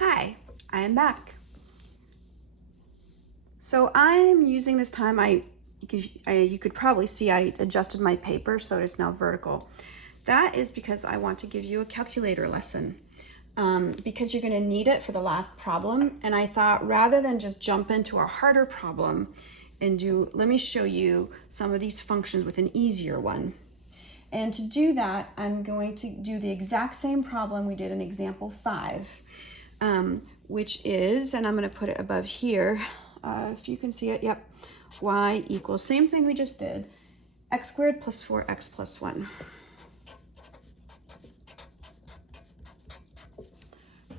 Hi, I am back. So I'm using this time, you could probably see I adjusted my paper so it's now vertical. That is because I want to give you a calculator lesson because you're going to need it for the last problem. And I thought rather than just jump into a harder problem and let me show you some of these functions with an easier one. And to do that, I'm going to do the exact same problem we did in example 5. Which is, and I'm going to put it above here, if you can see it, yep, y equals, same thing we just did, x squared plus 4x plus 1.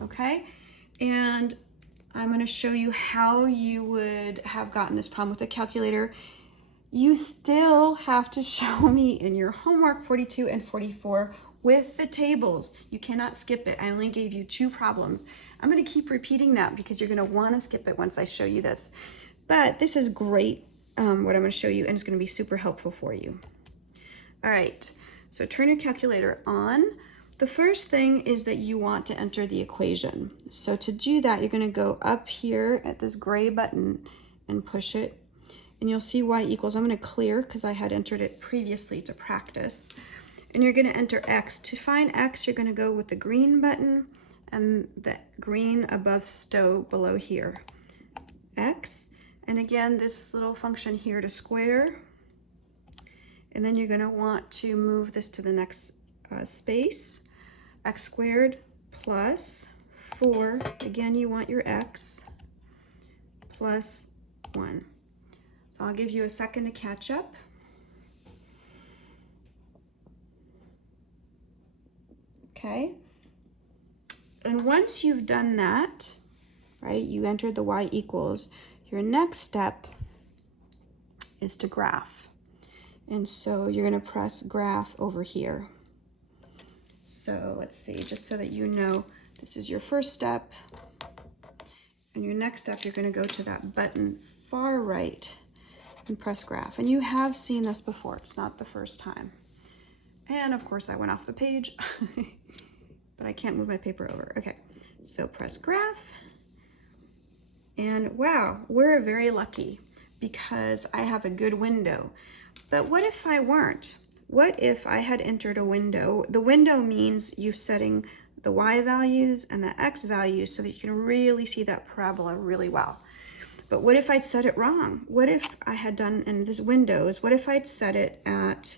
Okay, and I'm going to show you how you would have gotten this problem with a calculator. You still have to show me in your homework 42 and 44 with the tables. You cannot skip it. I only gave you 2 problems. I'm going to keep repeating that because you're going to want to skip it once I show you this. But this is great, what I'm going to show you, and it's going to be super helpful for you. All right, so turn your calculator on. The first thing is that you want to enter the equation. So to do that, you're going to go up here at this gray button and push it. And you'll see y equals, I'm going to clear because I had entered it previously to practice. And you're going to enter x. To find x, you're going to go with the green button and the green above stow below here. X. And again, this little function here to square. And then you're going to want to move this to the next space. X squared plus 4. Again, you want your x plus 1. So I'll give you a second to catch up. Okay. And once you've done that, right, you entered the y equals, your next step is to graph. And so you're going to press graph over here. So let's see, just so that you know, this is your first step. And your next step, you're going to go to that button far right and press graph. And you have seen this before. It's not the first time. And of course I went off the page, but I can't move my paper over. Okay, so press graph. And wow, we're very lucky because I have a good window. But what if I weren't? What if I had entered a window? The window means you setting the y values and the x values so that you can really see that parabola really well. But what if I'd set it wrong? What if I had done in this windows, what if I'd set it at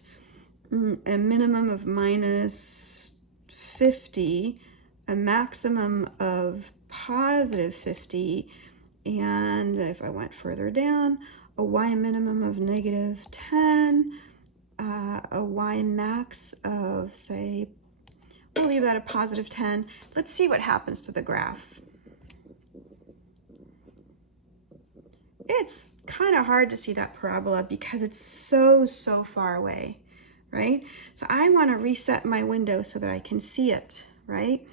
a minimum of minus 50, a maximum of positive 50, and if I went further down, a y minimum of negative 10, a y max of, say, we'll leave that at positive 10. Let's see what happens to the graph. It's kind of hard to see that parabola because it's so far away, right? So I want to reset my window so that I can see it, right?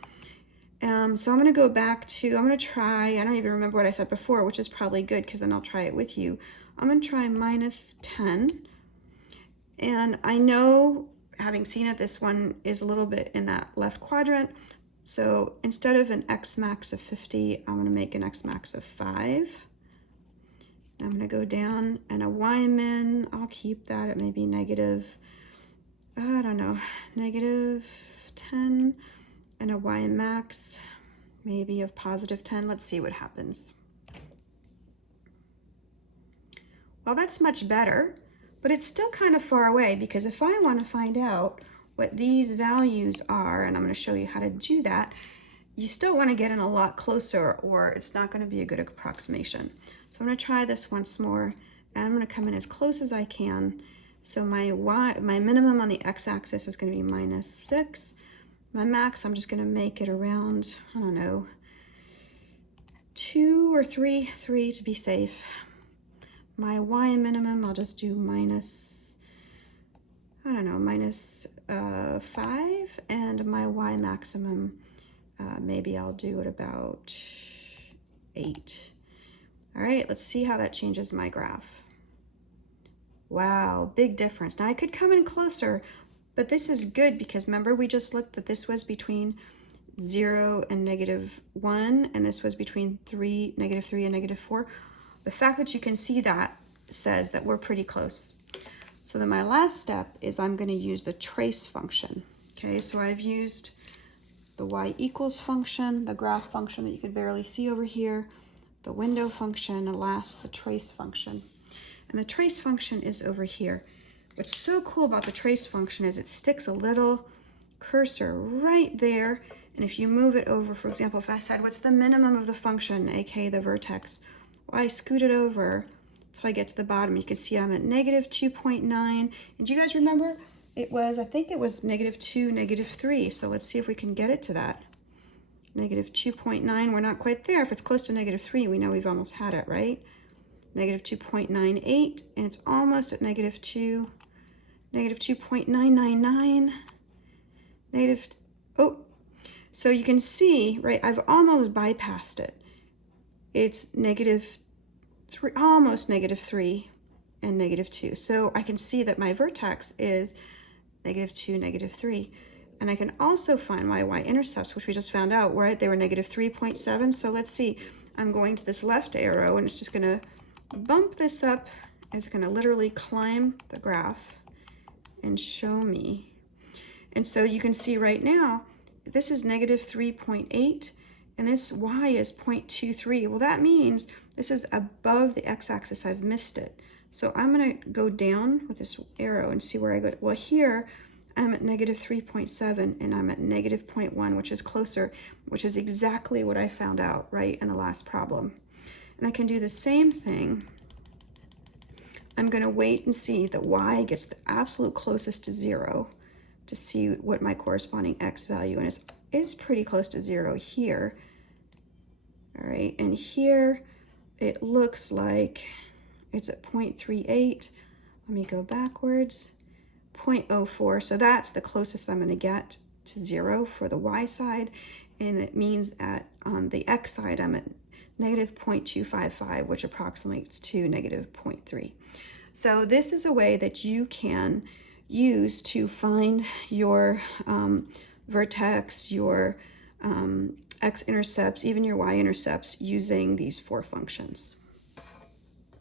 So I'm going to go back to, I'm going to try, I don't even remember what I said before, which is probably good because then I'll try it with you. I'm going to try minus 10. And I know, having seen it, this one is a little bit in that left quadrant. So instead of an x max of 50, I'm going to make an x max of 5. I'm going to go down, and a y min, I'll keep that at maybe negative, I don't know, negative 10, and a y max maybe of positive 10. Let's see what happens. Well, that's much better, but it's still kind of far away because if I want to find out what these values are, and I'm going to show you how to do that, you still want to get in a lot closer or it's not going to be a good approximation. So I'm going to try this once more, and I'm going to come in as close as I can. So my minimum on the x-axis is going to be minus 6. My max, I'm just going to make it around, I don't know, 2 or 3 to be safe. My y minimum, I'll just do minus, I don't know, minus 5, and my y maximum, maybe I'll do it about 8. All right, let's see how that changes my graph. Wow, big difference. Now I could come in closer, but this is good because remember we just looked that this was between 0 and -1, and this was between -3 and -4. The fact that you can see that says that we're pretty close. So then my last step is I'm going to use the trace function. Okay, so I've used the y equals function, the graph function that you could barely see over here, the window function, and last the trace function. And the trace function is over here. What's so cool about the trace function is it sticks a little cursor right there, and if you move it over, for example, if I said what's the minimum of the function, aka the vertex, well, I scoot it over until I get to the bottom. You can see I'm at -2.9, and do you guys remember it was, I think it was -2, -3, so let's see if we can get it to that. -2.9, we're not quite there. If it's close to -3, we know we've almost had it, right? -2.98, and it's almost at -2, -2.999, oh, so you can see, right, I've almost bypassed it. It's -3, almost -3 and -2. So I can see that my vertex is -2, -3. And I can also find my y-intercepts, which we just found out, right? They were -3.7. So let's see, I'm going to this left arrow, and it's just going to bump this up. It's going to literally climb the graph and show me. And so you can see right now, this is -3.8, and this y is 0.23. Well, that means this is above the x-axis. I've missed it. So I'm going to go down with this arrow and see where I go. Well, here I'm at -3.7, and I'm at -0.1, which is closer, which is exactly what I found out, right, in the last problem. And I can do the same thing. I'm going to wait and see that y gets the absolute closest to 0 to see what my corresponding x value, and it's pretty close to 0 here. All right, and here it looks like it's at 0.38. Let me go backwards. 0.04, so that's the closest I'm going to get to 0 for the y side, and it means that on the x side I'm at -0.255, which approximates to -0.3. So this is a way that you can use to find your vertex, your x-intercepts, even your y-intercepts using these 4 functions.